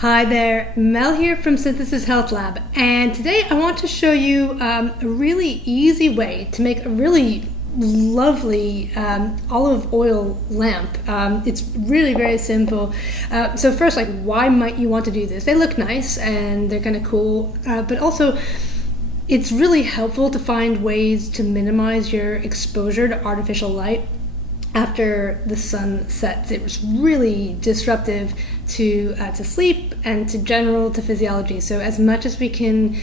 Hi there, Mel here from Synthesis Health Lab, and today I want to show you a really easy way to make a really lovely olive oil lamp. It's really very simple. So first, why might you want to do this? They look nice and they're kind of cool, but also it's really helpful to find ways to minimize your exposure to artificial light after the sun sets. It was really disruptive to sleep and to physiology. So as much as we can,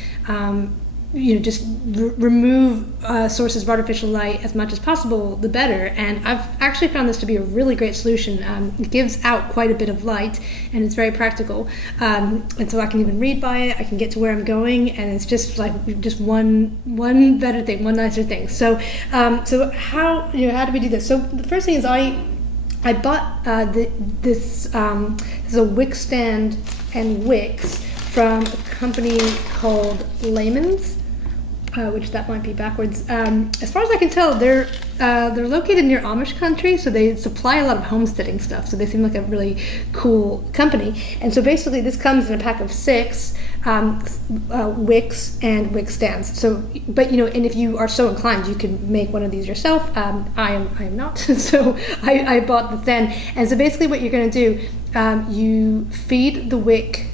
just remove sources of artificial light as much as possible, the better. And I've actually found this to be a really great solution. It gives out quite a bit of light, and it's very practical. And so I can even read by it. I can get to where I'm going, and it's just one better thing, one nicer thing. So how do we do this? So the first thing is I bought this is a wick stand and wicks from a company called Layman's, which that might be backwards. As far as I can tell, they're located near Amish country, so they supply a lot of homesteading stuff. So they seem like a really cool company. And so basically, this comes in a pack of 6 wicks and wick stands. So, but and if you are so inclined, you can make one of these yourself. I am not, so I bought the stand. And so basically, what you're going to do, you feed the wick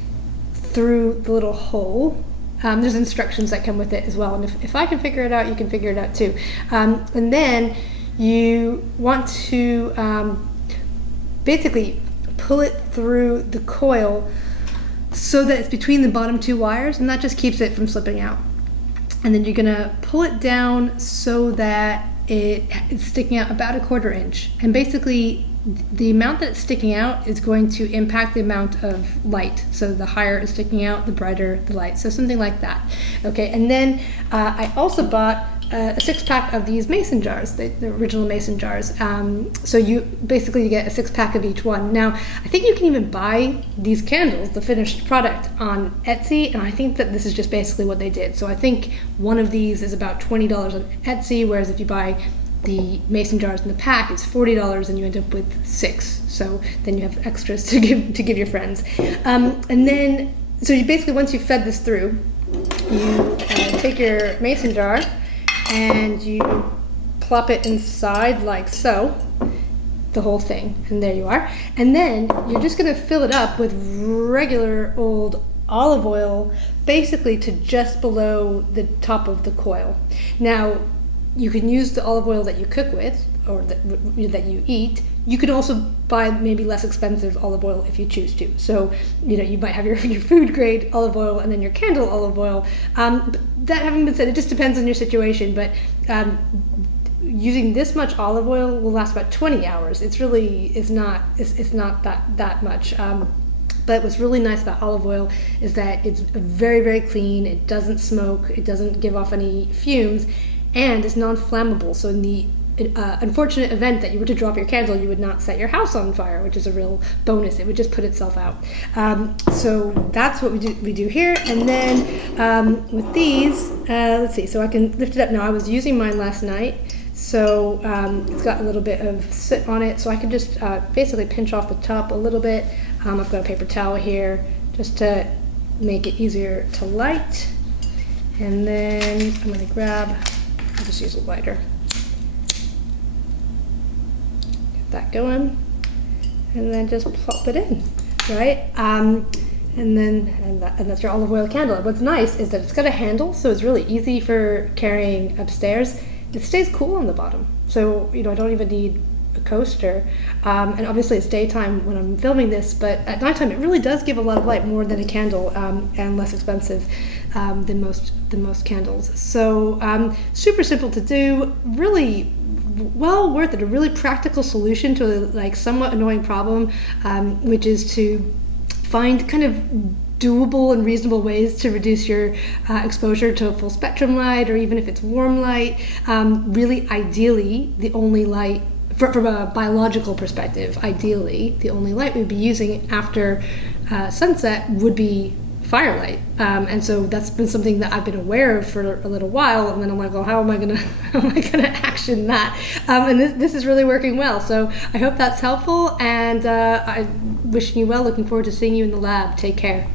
through the little hole. There's instructions that come with it as well, and if I can figure it out, you can figure it out too. And then you want to basically pull it through the coil so that it's between the bottom 2 wires, and that just keeps it from slipping out. And then you're gonna pull it down so that it's sticking out about 1/4 inch, and basically the amount that it's sticking out is going to impact the amount of light. So the higher it's sticking out, the brighter the light. So something like that. Okay, and then I also bought a 6-pack of these mason jars, the original mason jars. So you get a 6-pack of each one. Now, I think you can even buy these candles, the finished product, on Etsy, and I think that this is just basically what they did. So I think one of these is about $20 on Etsy, whereas if you buy the mason jars in the pack, it's $40, and you end up with 6. So then you have extras to give your friends. And then, so you basically, once you've fed this through, you take your mason jar and you plop it inside like so, the whole thing, and there you are. And then you're just going to fill it up with regular old olive oil, basically to just below the top of the coil. Now, you can use the olive oil that you cook with, or that you eat. You can also buy maybe less expensive olive oil if you choose to. So, you might have your food grade olive oil and then your candle olive oil. That having been said, it just depends on your situation, but using this much olive oil will last about 20 hours. It's not that much. But what's really nice about olive oil is that it's very, very clean. It doesn't smoke. It doesn't give off any fumes. And it's non-flammable, so in the unfortunate event that you were to drop your candle, you would not set your house on fire, which is a real bonus. It would just put itself out. So that's what we do here. And then with these, let's see, so I can lift it up now. I was using mine last night, so it's got a little bit of soot on it, so I can just basically pinch off the top a little bit. I've got a paper towel here just to make it easier to light. And then I'm going to I'll just use a lighter. Get that going, and then just plop it in, right? And that's your olive oil candle. What's nice is that it's got a handle, so it's really easy for carrying upstairs. It stays cool on the bottom, so I don't even need a coaster. And obviously it's daytime when I'm filming this, but at nighttime it really does give a lot of light, more than a candle, and less expensive than most candles. So super simple to do, really well worth it. A really practical solution to a somewhat annoying problem, which is to find kind of doable and reasonable ways to reduce your exposure to full spectrum light, or even if it's warm light. Really, ideally, the only light, from a biological perspective, ideally, the only light we'd be using after sunset would be firelight. And so that's been something that I've been aware of for a little while, and then I'm like, well, how am I gonna action that? And this is really working well. So I hope that's helpful, and I'm wishing you well. Looking forward to seeing you in the lab. Take care.